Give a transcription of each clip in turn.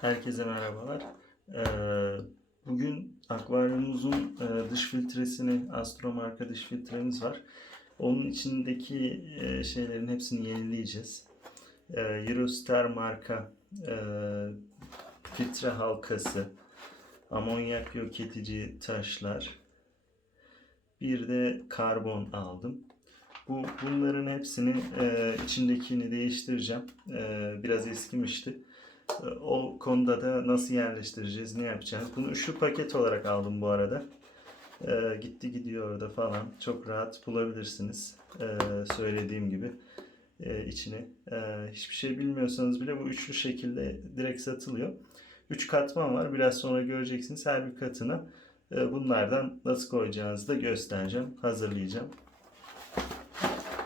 Herkese merhabalar. Ee, Bugün akvaryumumuzun e, dış filtresini, Astro marka dış filtremiz var. Onun içindeki e, şeylerin hepsini yenileyeceğiz. Ee, Eurostar marka e, filtre halkası, amonyak yok edici taşlar, bir de karbon aldım. Bu bunların hepsini e, içindekini değiştireceğim. E, biraz eskimişti. E, O konuda da nasıl yerleştireceğiz, ne yapacağız? Bunu üçlü paket olarak aldım bu arada. E, gitti gidiyor orada falan. Çok rahat bulabilirsiniz. E, söylediğim gibi e, içine. E, hiçbir şey bilmiyorsanız bile bu üçlü şekilde direkt satılıyor. Üç katman var. Biraz sonra göreceksiniz her bir katına. e, bunlardan nasıl koyacağınızı da göstereceğim. Hazırlayacağım.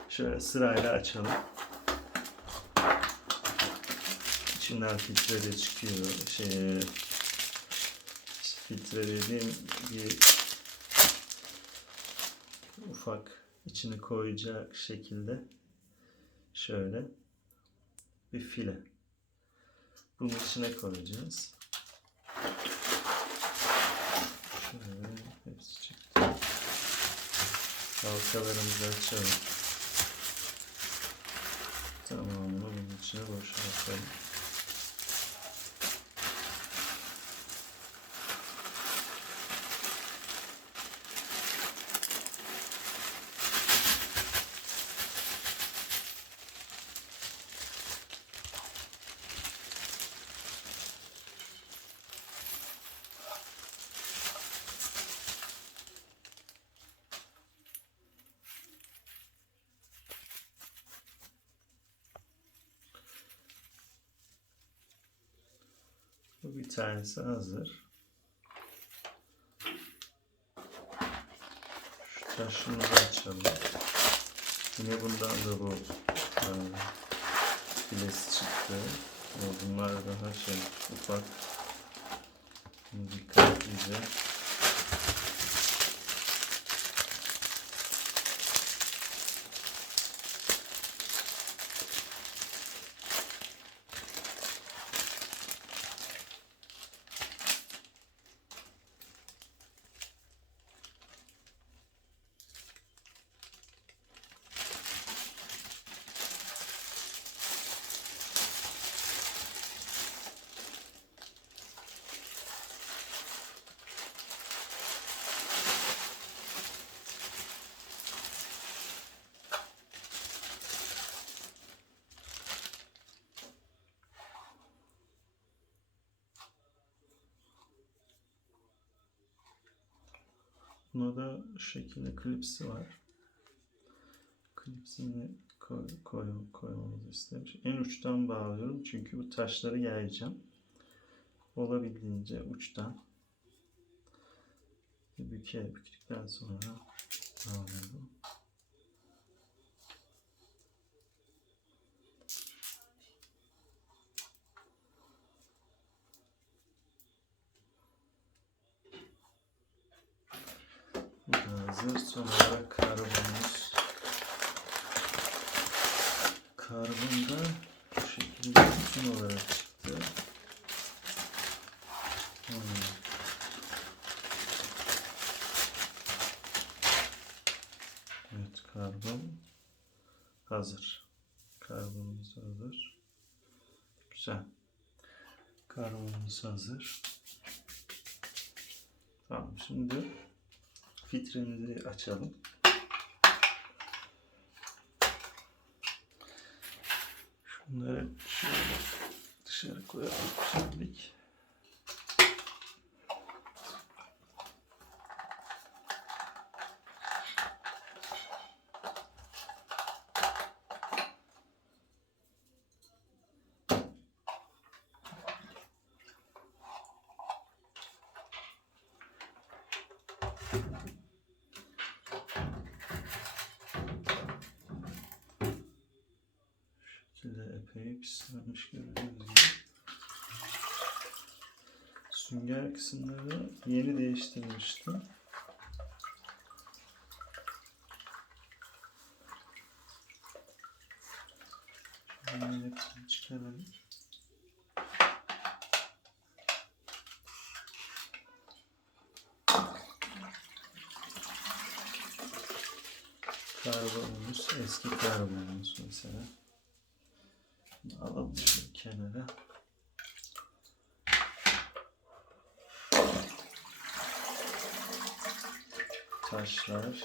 Şöyle sırayla açalım. İçinden filtre de çıkıyor. Şey, filtre dediğim bir ufak içini koyacak şekilde şöyle bir file. Bunun içine koyacağız. Şöyle hepsi çıktı. Halkalarımızı açalım. Tamamını bunun içine boşaltalım. Bu bir tanesi hazır. Şu taşımızı açalım. Yine bundan da bu e, filesi çıktı. Ama Bunlar daha şey ufak. Dikkatlice. Buna da şu şekilde klipsi var. Klipsini koy, koy, koymamızı istemiş. En uçtan bağlıyorum çünkü bu taşları yayacağım. Olabildiğince uçtan. Bir büktükten sonra bağlıyorum. Bu da hazır. Son olarak karbonumuz. Karbon da bu şekilde bütün olarak çıktı. Hmm. Evet karbon hazır. Karbonumuz hazır. Güzel. Karbonumuz hazır. Tamam şimdi filtremizi açalım. Şunları şöyle dışarı koyalım şimdilik. Hepsi gördüğünüz gibi. Sünger kısımları yeni değiştirmiştim. Hemen hepsini çıkaralım. Karbonumuz, eski karbonumuz mesela. Bunu Alalım şunu kenara. Taşlar.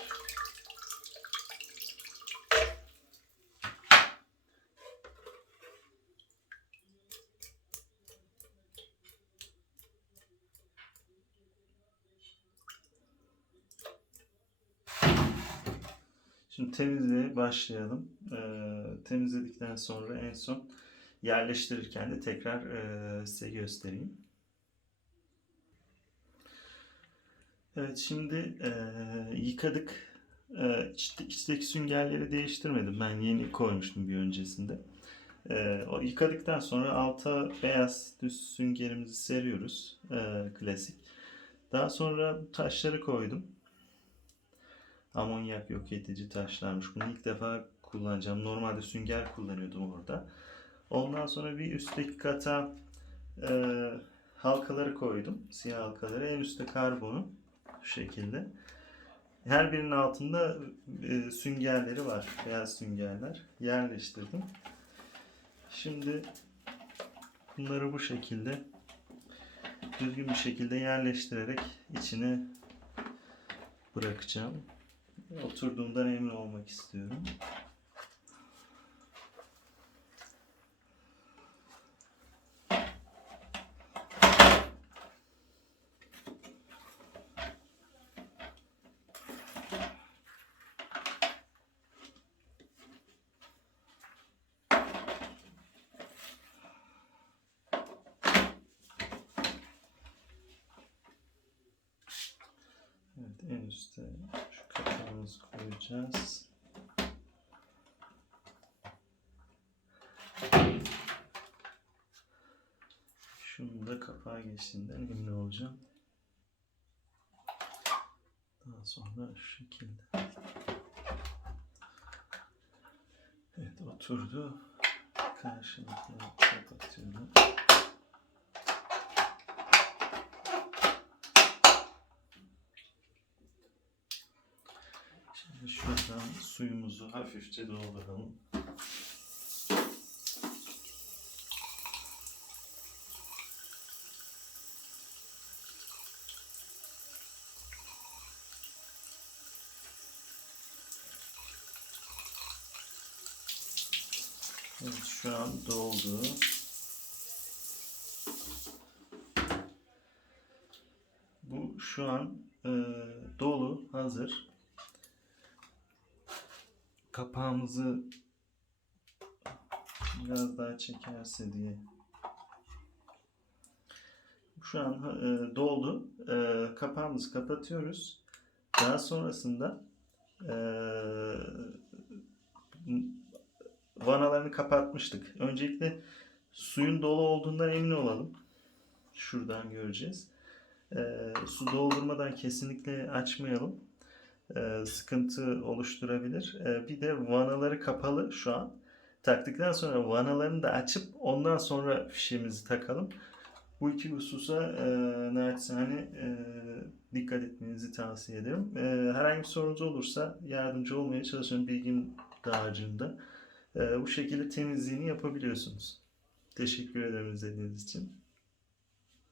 Şimdi temizliğe başlayalım. Ee, temizledikten sonra en son yerleştirirken de tekrar e, size göstereyim. Evet şimdi e, yıkadık. E, içte- içteki süngerleri değiştirmedim. Ben yeni koymuştum bir öncesinde. E, o yıkadıktan sonra alta beyaz düz süngerimizi seriyoruz. E, klasik. Daha sonra taşları koydum. Amonyak yok edici taşlarmış. Bunu ilk defa kullanacağım. Normalde sünger kullanıyordum orada. Ondan sonra bir üstteki kata e, halkaları koydum. Siyah halkaları. En üstte karbonu. Şu şekilde. Her birinin altında e, süngerleri var. Beyaz süngerler. Yerleştirdim. Şimdi bunları bu şekilde düzgün bir şekilde yerleştirerek içine bırakacağım. Oturduğumdan emin olmak istiyorum. Evet, en üstte kapağımızı koyacağız. Şunun da kapağı geçtiğinden emin olacağım. Daha sonra şu şekilde. Evet oturdu. Karşılıklı kapatıyorum. Şimdi şuradan suyumuzu hafifçe dolduralım. Evet şu an doldu. Bu şu an e, dolu, hazır. Kapağımızı biraz daha çekerse diye. Şu an e, doldu. E, kapağımızı kapatıyoruz. Daha sonrasında e, vanalarını kapatmıştık. Öncelikle suyun dolu olduğundan emin olalım. Şuradan göreceğiz. E, su doldurmadan kesinlikle açmayalım. E, sıkıntı oluşturabilir. E, bir de vanaları kapalı şu an. Taktıktan sonra vanalarını da açıp ondan sonra fişimizi takalım. Bu iki hususa e, naçizane e, dikkat etmenizi tavsiye ederim. E, herhangi bir sorunuz olursa yardımcı olmaya çalışın bilgim dağarcığında. E, bu şekilde temizliğini yapabiliyorsunuz. Teşekkür ederim izlediğiniz için.